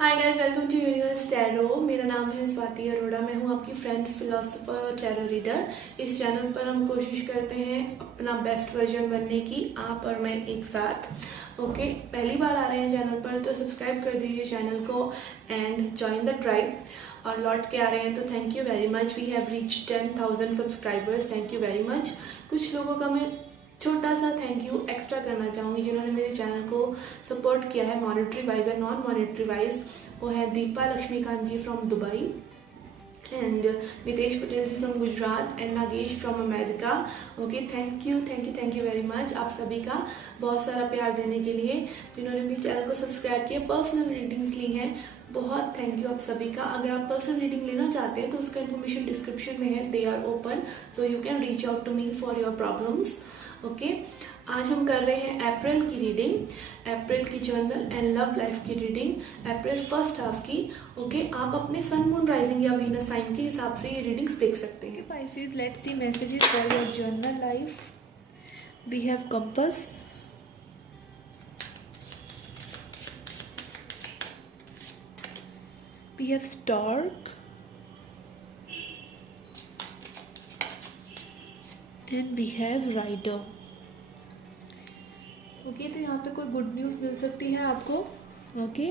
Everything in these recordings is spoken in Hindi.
Hi guys, welcome to Universe Tarot. मेरा नाम है स्वाति अरोड़ा। मैं हूँ आपकी फ्रेंड, फिलोसोफर और टैरो रीडर। इस चैनल पर हम कोशिश करते हैं अपना बेस्ट वर्जन बनने की, आप और मैं एक साथ। ओके, पहली बार आ रहे हैं चैनल पर तो सब्सक्राइब कर दीजिए चैनल को एंड जॉइन द ट्राइब। और लौट के आ रहे हैं तो thank you very much. We have reach 10,000 subscribers. Thank you very much. कुछ लोगों का मैं छोटा सा थैंक यू एक्स्ट्रा करना चाहूँगी जिन्होंने मेरे चैनल को सपोर्ट किया है मॉनेटरी वाइज और नॉन मॉनेटरी वाइज। वो है Deepa Lakshmikant ji from Dubai and Nitesh Patel ji from Gujarat and Nagesh from America. Okay, thank you very much आप सभी का बहुत सारा प्यार देने के लिए। जिन्होंने मेरे चैनल को सब्सक्राइब किया, पर्सनल रीडिंग्स ली हैं, बहुत थैंक यू आप सभी का। अगर आप पर्सनल रीडिंग लेना चाहते हैं तो उसका इन्फॉर्मेशन डिस्क्रिप्शन में है। They are open, so you can reach out to me for your problems. Okay, आज हम कर रहे हैं अप्रैल की रीडिंग, अप्रैल की जर्नल एंड लव लाइफ की रीडिंग, अप्रैल फर्स्ट हाफ की। ओके, आप अपने सन, मून, राइजिंग या वीनस साइन के हिसाब से ये रीडिंग्स देख सकते हैं। Pisces, let's see messages for your general life. We have compass, we have stork and we have rider. Okay, तो यहाँ पे कोई गुड न्यूज़ मिल सकती है आपको। Okay,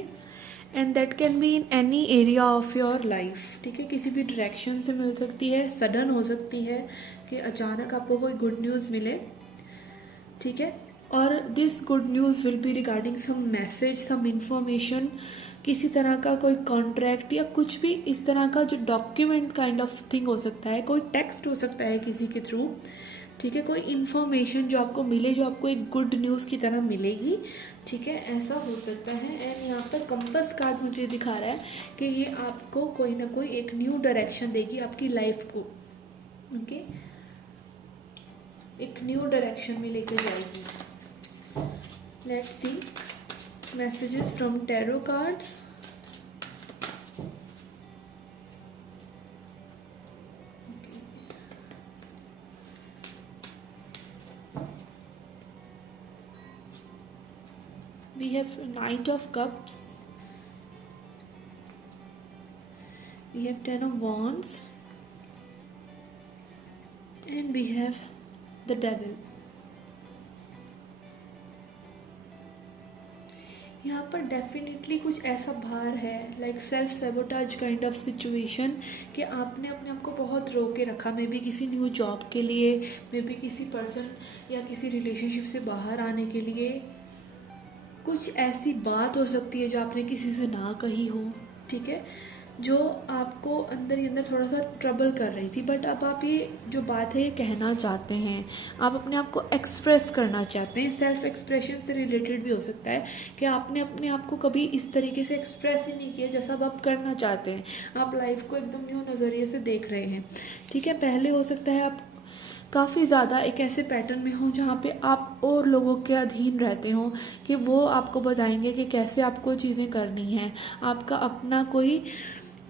and that can be in any area of your life. ठीक है, किसी भी डायरेक्शन से मिल सकती है, सडन हो सकती है कि अचानक आपको कोई गुड न्यूज़ मिले। ठीक है, और this good news will be regarding some message, some information, किसी तरह का कोई कॉन्ट्रैक्ट या कुछ भी इस तरह का जो डॉक्यूमेंट काइंड ऑफ थिंग हो सकता है, कोई टेक्स्ट हो सकता है किसी के थ्रू। ठीक है, कोई इन्फॉर्मेशन जो आपको मिले, जो आपको एक गुड न्यूज़ की तरह मिलेगी। ठीक है, ऐसा हो सकता है। एंड यहाँ पर कंपास कार्ड मुझे दिखा रहा है कि ये आपको कोई ना कोई एक न्यू डायरेक्शन देगी आपकी लाइफ को। ओके, एक न्यू डायरेक्शन में लेकर जाएगी। Let's see messages from tarot cards. Okay. We have Knight of Cups. We have Ten of Wands. And we have the Devil. यहाँ पर डेफिनेटली कुछ ऐसा भार है, like self sabotage kind of situation, कि आपने अपने आप को बहुत रोके रखा। मे बी किसी न्यू जॉब के लिए, मे बी किसी पर्सन या किसी रिलेशनशिप से बाहर आने के लिए। कुछ ऐसी बात हो सकती है जो आपने किसी से ना कही हो। ठीक है, जो आपको अंदर ही अंदर थोड़ा सा ट्रबल कर रही थी, बट अब आप ये जो बात है ये कहना चाहते हैं, आप अपने आप को एक्सप्रेस करना चाहते हैं। सेल्फ एक्सप्रेशन से रिलेटेड भी हो सकता है कि आपने अपने आप को कभी इस तरीके से एक्सप्रेस ही नहीं किया जैसा अब आप करना चाहते हैं। आप लाइफ को एकदम न्यू नज़रिए से देख रहे हैं। ठीक है, पहले हो सकता है आप काफ़ी ज़्यादा एक ऐसे पैटर्न में हो जहाँ पे आप और लोगों के अधीन रहते हो कि वो आपको बताएंगे कि कैसे आपको चीज़ें करनी हैं। आपका अपना कोई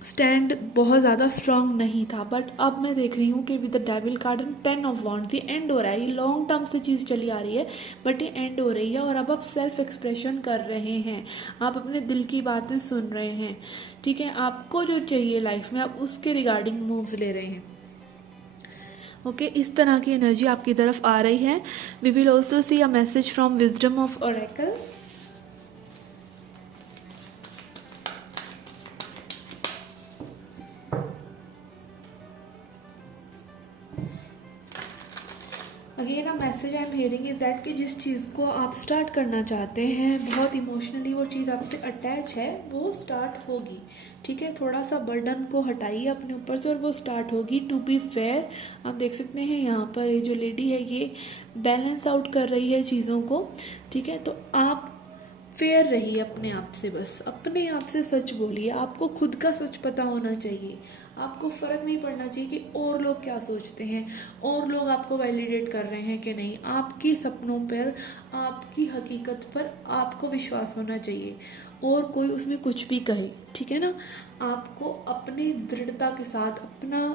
स्टैंड बहुत ज़्यादा स्ट्रांग नहीं था, बट अब मैं देख रही हूँ कि with the devil card and 10 of wands ये एंड हो रहा है। ये लॉन्ग टर्म से चीज़ चली आ रही है बट ये एंड हो रही है और अब आप सेल्फ एक्सप्रेशन कर रहे हैं। आप अपने दिल की बातें सुन रहे हैं। ठीक है, आपको जो चाहिए लाइफ में आप उसके रिगार्डिंग मूव्स ले रहे हैं। ओके, इस तरह की एनर्जी आपकी तरफ आ रही है। We will also see a message from Wisdom of Oracle. Again a message I am hearing is that कि जिस चीज़ को आप स्टार्ट करना चाहते हैं, बहुत इमोशनली वो चीज़ आपसे अटैच है, वो स्टार्ट होगी। ठीक है, थोड़ा सा बर्डन को हटाइए अपने ऊपर से और वो स्टार्ट होगी। टू बी फेयर, आप देख सकते हैं यहाँ पर ये जो लेडी है ये बैलेंस आउट कर रही है चीज़ों को। ठीक है, तो आप फेयर रहिए अपने आप से, बस अपने आप से सच बोलिए। आपको खुद का सच पता होना चाहिए। आपको फ़र्क नहीं पड़ना चाहिए कि और लोग क्या सोचते हैं, और लोग आपको वैलिडेट कर रहे हैं कि नहीं। आपकी सपनों पर, आपकी हकीकत पर आपको विश्वास होना चाहिए, और कोई उसमें कुछ भी कहे। ठीक है ना, आपको अपनी दृढ़ता के साथ अपना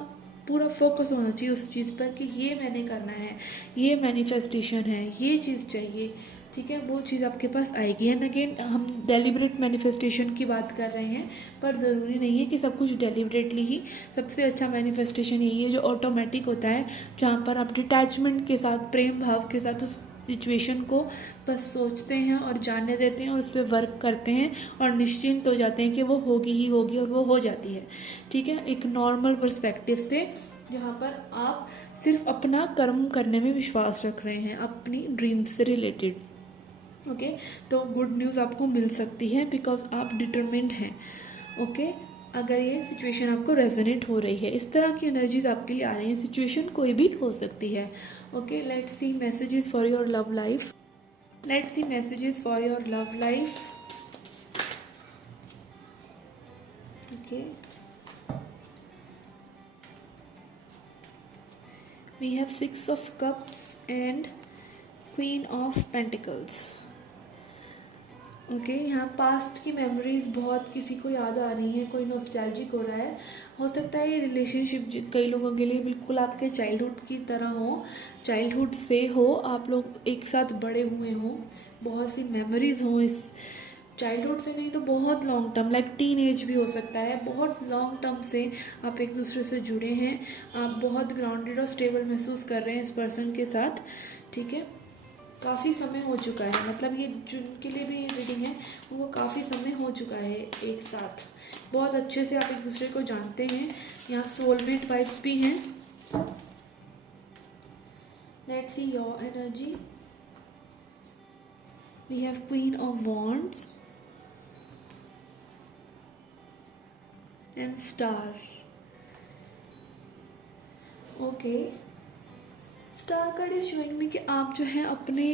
पूरा फोकस होना चाहिए उस चीज़ पर कि ये मैंने करना है, ये मैनिफेस्टेशन है, ये चीज़ चाहिए। ठीक है, वो चीज़ आपके पास आएगी। एंड अगेन हम डेलिब्रेट मैनिफेस्टेशन की बात कर रहे हैं, पर ज़रूरी नहीं है कि सब कुछ डेलिब्रेटली ही। सबसे अच्छा मैनिफेस्टेशन यही है जो ऑटोमेटिक होता है, जहाँ पर आप डिटैचमेंट के साथ, प्रेम भाव के साथ उस सिचुएशन को बस सोचते हैं और जानने देते हैं और उस पर वर्क करते हैं और निश्चिंत हो जाते हैं कि वो होगी ही होगी, और वो हो जाती है। ठीक है, एक नॉर्मल पर्सपेक्टिव से, जहाँ पर आप सिर्फ अपना कर्म करने में विश्वास रख रहे हैं अपनी ड्रीम्स से रिलेटेड। ओके, तो गुड न्यूज़ आपको मिल सकती है बिकॉज आप डिटरमिन्ड हैं। ओके, अगर ये सिचुएशन आपको रेजोनेट हो रही है, इस तरह की एनर्जीज आपके लिए आ रही हैं। सिचुएशन कोई भी हो सकती है। Okay, let's see messages for your love life. Let's see messages for your love life. Okay, we have 6 of cups and Queen of Pentacles. Okay, यहाँ पास्ट की मेमोरीज बहुत किसी को याद आ रही हैं, कोई नॉस्टैल्जिक हो रहा है। हो सकता है ये रिलेशनशिप कई लोगों के लिए बिल्कुल आपके चाइल्डहुड की तरह हो, चाइल्डहुड से हो, आप लोग एक साथ बड़े हुए हों, बहुत सी मेमोरीज हों इस चाइल्डहुड से, नहीं तो बहुत long term, like teen age भी हो सकता है, बहुत लॉन्ग टर्म से आप एक दूसरे से जुड़े हैं, आप बहुत ग्राउंडेड और स्टेबल महसूस कर रहे हैं इस पर्सन के साथ। ठीक है, काफ़ी समय हो चुका है, मतलब ये जिनके लिए भी रीडिंग है उनको काफ़ी समय हो चुका है एक साथ, बहुत अच्छे से आप एक दूसरे को जानते हैं। यहाँ सोलमेट वाइब्स भी हैं। Let's see your energy. We have queen of wands and star. Okay, star card is showing me कि आप जो है अपने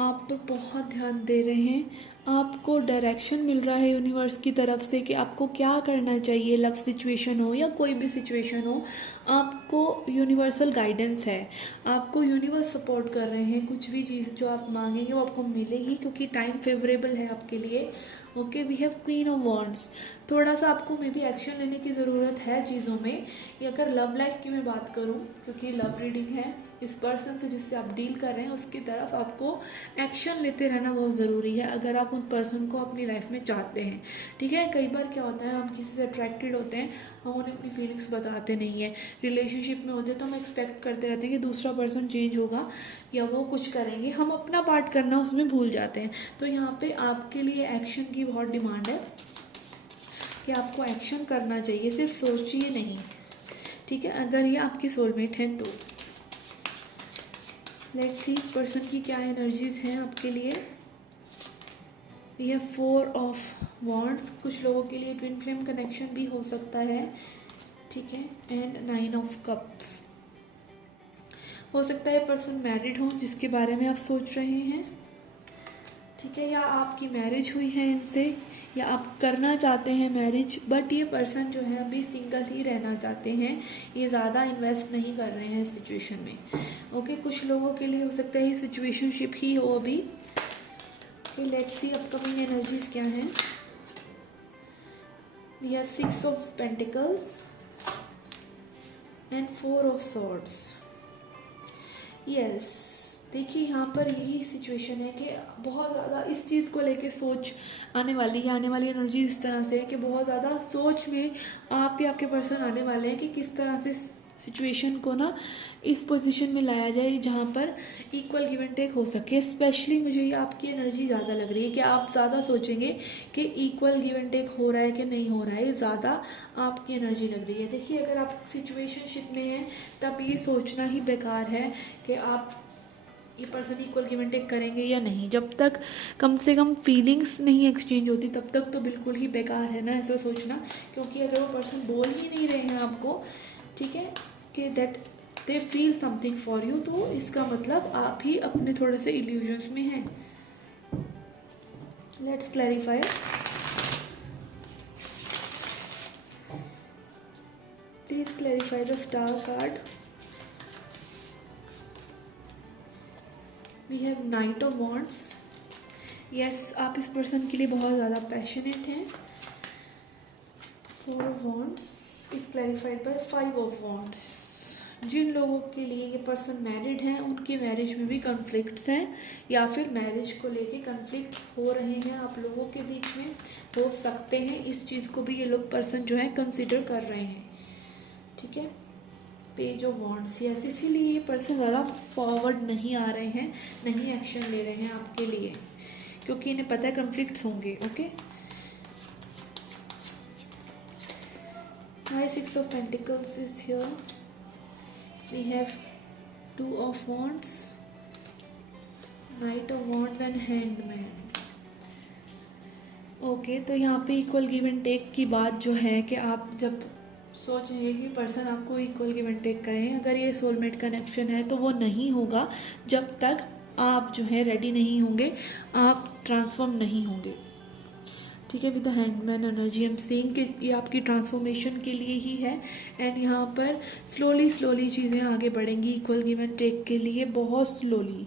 आप पर बहुत ध्यान दे रहे हैं, आपको डायरेक्शन मिल रहा है यूनिवर्स की तरफ से कि आपको क्या करना चाहिए। लव सिचुएशन हो या कोई भी सिचुएशन हो, आपको यूनिवर्सल गाइडेंस है, आपको यूनिवर्स सपोर्ट कर रहे हैं। कुछ भी चीज़ जो आप मांगेंगे वो आपको मिलेगी क्योंकि टाइम फेवरेबल है आपके लिए। Okay, we have queen of wands. थोड़ा सा आपको मे बी एक्शन लेने की ज़रूरत है चीज़ों में। या अगर लव लाइफ की मैं बात करूँ, क्योंकि लव रीडिंग है, इस पर्सन से जिससे आप डील कर रहे हैं उसकी तरफ आपको एक्शन लेते रहना बहुत ज़रूरी है अगर आप उन पर्सन को अपनी लाइफ में चाहते हैं। ठीक है, कई बार क्या होता है, हम किसी से अट्रैक्टेड होते हैं, हम उन्हें अपनी फीलिंग्स बताते नहीं हैं। रिलेशनशिप में होते हैं तो हम एक्सपेक्ट करते रहते हैं कि दूसरा पर्सन चेंज होगा या वो कुछ करेंगे, हम अपना पार्ट करना उसमें भूल जाते हैं। तो यहाँ पे आपके लिए एक्शन की बहुत डिमांड है कि आपको एक्शन करना चाहिए, सिर्फ सोचिए नहीं। ठीक है, अगर ये आपकी सोलमेट हैं तो लेट्स सी पर्सन की क्या एनर्जीज हैं आपके लिए। वी हैव 4 ऑफ वॉन्ड्स, कुछ लोगों के लिए ट्विन फ्लेम कनेक्शन भी हो सकता है। ठीक है, एंड 9 ऑफ कप्स। हो सकता है पर्सन मैरिड हो जिसके बारे में आप सोच रहे हैं। ठीक है, या आपकी मैरिज हुई है इनसे, या आप करना चाहते हैं मैरिज, बट ये पर्सन जो है अभी सिंगल ही रहना चाहते हैं, ये ज़्यादा इन्वेस्ट नहीं कर रहे हैं इस सिचुएशन में। ओके, कुछ लोगों के लिए हो सकता है ये सिचुएशनशिप ही हो अभी। Okay, let's see upcoming energies क्या हैं। We have 6 of pentacles and 4 of swords. Yes, देखिए यहाँ पर यही सिचुएशन है कि बहुत ज़्यादा इस चीज़ को लेके सोच आने वाली है। आने वाली एनर्जी इस तरह से है कि बहुत ज़्यादा सोच में आप या आपके पर्सन आने वाले हैं कि किस तरह से सिचुएशन को ना इस पोजीशन में लाया जाए जहाँ पर इक्वल गिव एंड टेक हो सके। स्पेशली मुझे ये आपकी एनर्जी ज़्यादा लग रही है कि आप ज़्यादा सोचेंगे कि इक्वल गिव एंड टेक हो रहा है कि नहीं हो रहा है, ज़्यादा आपकी एनर्जी लग रही है। देखिए, अगर आप सिचुएशनशिप में हैं तब ये सोचना ही बेकार है कि आप ये person equal give and take करेंगे या नहीं। जब तक कम से कम फीलिंग्स नहीं एक्सचेंज होती तब तक तो बिल्कुल ही बेकार है ना ऐसा सोचना, क्योंकि अगर वो पर्सन बोल ही नहीं रहे हैं आपको, ठीक है, कि that they feel something for you, तो इसका मतलब आप ही अपने थोड़े से इल्यूजन्स में हैं। Let's clarify. Please clarify the star card. We have knight of wands. Yes, आप इस पर्सन के लिए बहुत ज़्यादा पैशनेट हैं। 4 of wands is clarified by 5 of wands. जिन लोगों के लिए ये पर्सन मैरिड हैं उनकी मैरिज में भी कॉन्फ्लिक्ट्स हैं, या फिर मैरिज को लेके कॉन्फ्लिक्ट्स हो रहे हैं आप लोगों के बीच में, हो सकते हैं। इस चीज़ को भी ये लोग पर्सन जो है कंसिडर कर रहे हैं, ठीक है। पेज ऑफ वॉन्ड्स, यस, इसीलिए ये पर्सन ज़्यादा फॉरवर्ड नहीं आ रहे हैं, नहीं एक्शन ले रहे हैं आपके लिए, क्योंकि इन्हें पता है कॉन्फ्लिक्ट्स होंगे। Okay, Why 6 of Pentacles is here? We have 2 of Wands, Knight of Wands and Hangman. Okay, तो यहाँ पे इक्वल गिव एंड टेक की बात जो है कि आप जब सोचेंगे कि पर्सन आपको इक्वल गिव एंड टेक करें, अगर ये सोलमेट कनेक्शन है तो वो नहीं होगा जब तक आप जो है रेडी नहीं होंगे, आप ट्रांसफॉर्म नहीं होंगे, ठीक है। With the handman energy I am saying कि ये आपकी ट्रांसफॉर्मेशन के लिए ही है, एंड यहाँ पर स्लोली चीज़ें आगे बढ़ेंगी इक्वल गिव एंड टेक के लिए, बहुत स्लोली,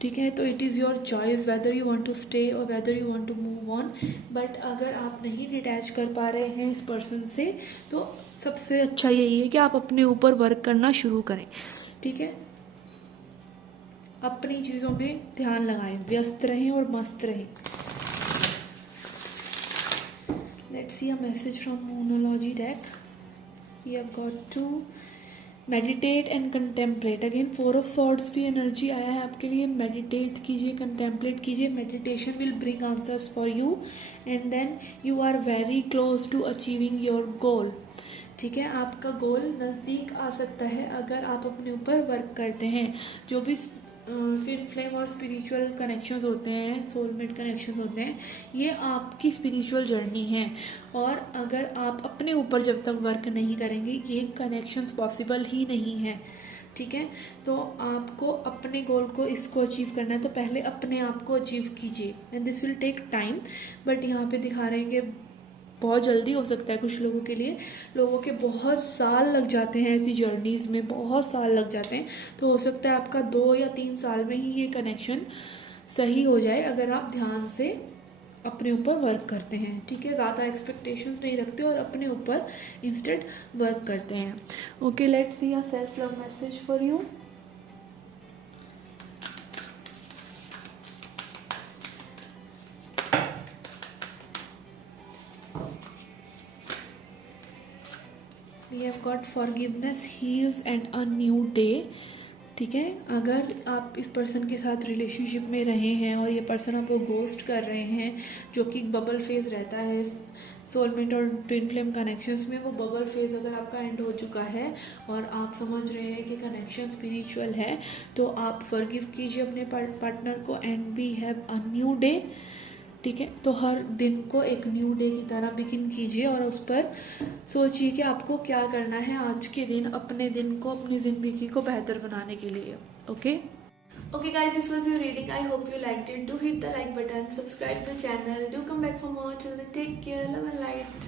ठीक है। तो it is your choice whether you want to stay or whether you want to move on. But अगर आप नहीं डिटैच कर पा रहे हैं इस पर्सन से, तो सबसे अच्छा यही है कि आप अपने ऊपर वर्क करना शुरू करें, ठीक है। अपनी चीज़ों में ध्यान लगाएं, व्यस्त रहें और मस्त रहें। Let's see a message from Moonology deck. We have got to meditate and contemplate. Again 4 of Swords भी एनर्जी आया है आपके लिए। मेडिटेट कीजिए, कंटेम्पलेट कीजिए। Meditation will bring answers for you and then you are very close to achieving your goal, ठीक है। आपका गोल नज़दीक आ सकता है अगर आप अपने ऊपर वर्क करते हैं। जो भी फिर फ्लेम और स्पिरिचुअल कनेक्शंस होते हैं, सोलमेट कनेक्शंस होते हैं, ये आपकी स्पिरिचुअल जर्नी है, और अगर आप अपने ऊपर जब तक वर्क नहीं करेंगे ये कनेक्शंस पॉसिबल ही नहीं है, ठीक है। तो आपको अपने गोल को, इसको अचीव करना है तो पहले अपने आप को अचीव कीजिए, and this will take time. But यहाँ पे दिखा रहे हैं कि बहुत जल्दी हो सकता है कुछ लोगों के लिए, लोगों के बहुत साल लग जाते हैं ऐसी जर्नीज़ में, बहुत साल लग जाते हैं। तो हो सकता है आपका 2 या 3 साल में ही ये कनेक्शन सही हो जाए अगर आप ध्यान से अपने ऊपर वर्क करते हैं, ठीक है। ज़्यादा एक्सपेक्टेशंस नहीं रखते और अपने ऊपर इंस्टेड वर्क करते हैं। Okay, let's C a self love message for you. We have got forgiveness, heals and a new day, ठीक है। अगर आप इस पर्सन के साथ रिलेशनशिप में रहे हैं और ये पर्सन आपको गोस्ट कर रहे हैं, जो कि बबल फेज रहता है सोलमेट और ट्विन फ्लेम कनेक्शंस में, वो बबल फेज अगर आपका एंड हो चुका है और आप समझ रहे हैं कि कनेक्शन स्पिरिचुअल है, तो आप फॉरगिव कीजिए अपने पार्टनर को and we have a new day, ठीक है। तो हर दिन को एक न्यू डे की तरह बिगिन कीजिए और उस पर सोचिए कि आपको क्या करना है आज के दिन, अपने दिन को, अपनी ज़िंदगी को बेहतर बनाने के लिए। Okay okay guys, this was your reading. I hope you liked it. Do hit the like button, subscribe the channel, do come back for more. Till then take care, love and light.